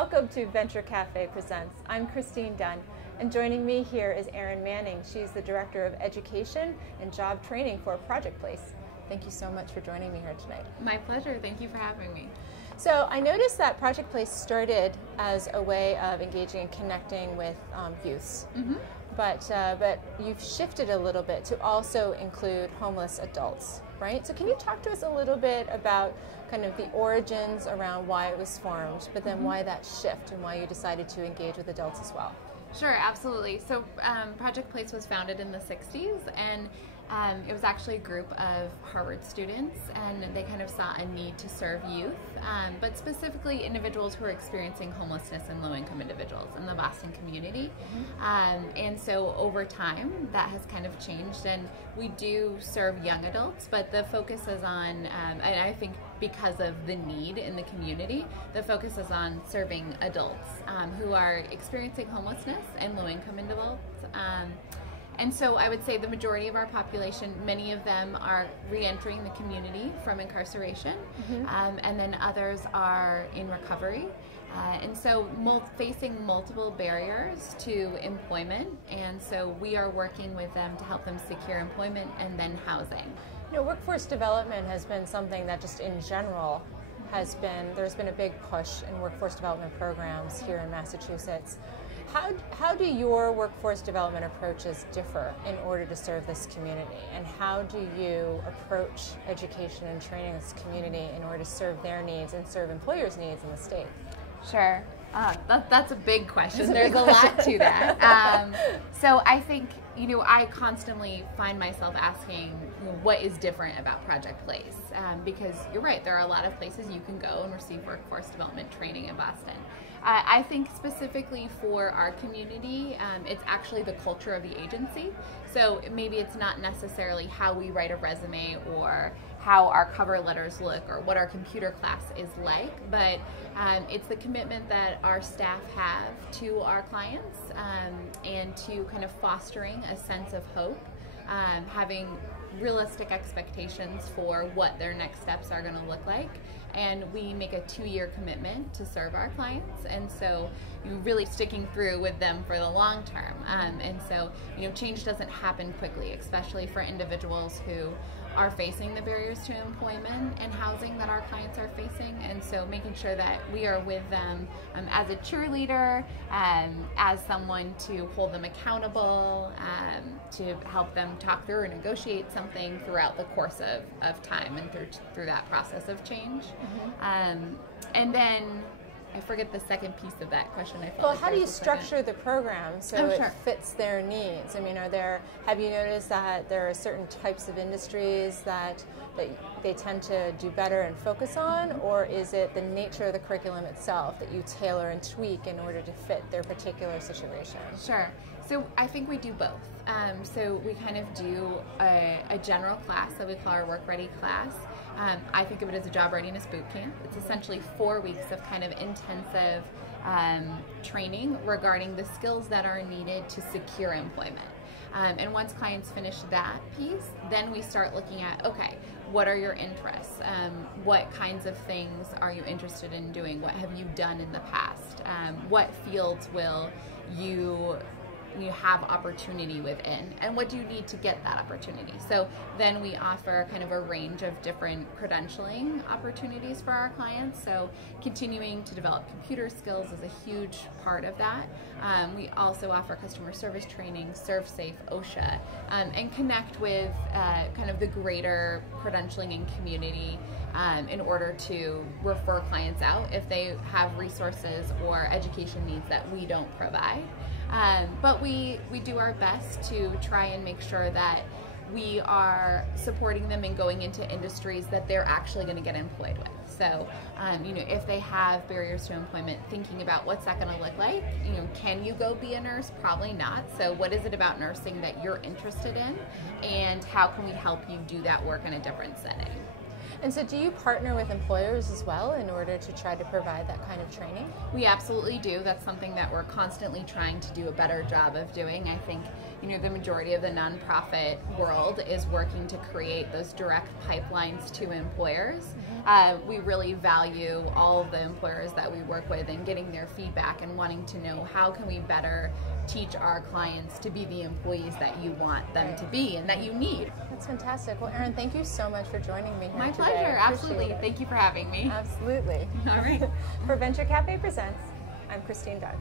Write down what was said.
Welcome to Venture Cafe Presents. I'm Christine Dunn, and joining me here is Aaryn Manning. She's the Director of Education and Job Training for Project Place. Thank you so much for joining me here tonight. My pleasure. Thank you for having me. So I noticed that Project Place started as a way of engaging and connecting with youths. But you've shifted a little bit to also include homeless adults, right? So can you talk to us a little bit about kind of the origins around why it was formed, but then why that shift and why you decided to engage with adults as well? Sure, absolutely. So Project Place was founded in the 60s, and it was actually a group of Harvard students, and they kind of saw a need to serve youth, but specifically individuals who are experiencing homelessness and low-income individuals in the Boston community. And so over time, that has kind of changed, and we do serve young adults, but the focus is on, and I think because of the need in the community, the focus is on serving adults who are experiencing homelessness and low-income adults. And so I would say the majority of our population, many of them are re-entering the community from incarceration, and then others are in recovery. And so facing multiple barriers to employment, and so we are working with them to help them secure employment and then housing. You know, workforce development has been something that just in general there's been a big push in workforce development programs here in Massachusetts. How do your workforce development approaches differ in order to serve this community? And how do you approach education and training this community in order to serve their needs and serve employers' needs in the state? Sure. That's a big question. There's a lot to that. So I think, I constantly find myself asking, what is different about Project Place? Because you're right, there are a lot of places you can go and receive workforce development training in Boston. I think specifically for our community, it's actually the culture of the agency. So maybe it's not necessarily how we write a resume or how our cover letters look or what our computer class is like, but it's the commitment that our staff have to our clients and to kind of fostering a sense of hope, having realistic expectations for what their next steps are going to look like. And we make a 2-year commitment to serve our clients, and so you're really sticking through with them for the long term. And so, change doesn't happen quickly, especially for individuals who are facing the barriers to employment and housing that our clients are facing. And so making sure that we are with them as a cheerleader, as someone to hold them accountable, to help them talk through or negotiate something throughout the course of time and through that process of change. And then I forget the second piece of that question. Well, how do you structure the program so it fits their needs? I mean, have you noticed that there are certain types of industries that they tend to do better and focus on, or is it the nature of the curriculum itself that you tailor and tweak in order to fit their particular situation? Sure. So I think we do both. So we kind of do a general class that we call our Work Ready class. I think of it as a job readiness boot camp. It's essentially 4 weeks of kind of intensive training regarding the skills that are needed to secure employment. And once clients finish that piece, then we start looking at, okay, what are your interests? What kinds of things are you interested in doing? What have you done in the past? What fields will you have opportunity within, and what do you need to get that opportunity? So then we offer kind of a range of different credentialing opportunities for our clients. So continuing to develop computer skills is a huge part of that. We also offer customer service training, ServSafe, OSHA, and connect with kind of the greater credentialing and community in order to refer clients out if they have resources or education needs that we don't provide. But we do our best to try and make sure that we are supporting them in going into industries that they're actually going to get employed with. So, if they have barriers to employment, thinking about what's that going to look like. Can you go be a nurse? Probably not. So what is it about nursing that you're interested in, and how can we help you do that work in a different setting? And so do you partner with employers as well in order to try to provide that kind of training? We absolutely do. That's something that we're constantly trying to do a better job of doing. I think, the majority of the nonprofit world is working to create those direct pipelines to employers. We really value all of the employers that we work with and getting their feedback and wanting to know how can we better teach our clients to be the employees that you want them to be and that you need. That's fantastic. Well, Aaryn, thank you so much for joining me here My today. pleasure. Absolutely. Thank you for having me. Absolutely. All right. For Venture Cafe Presents, I'm Christine Dunn.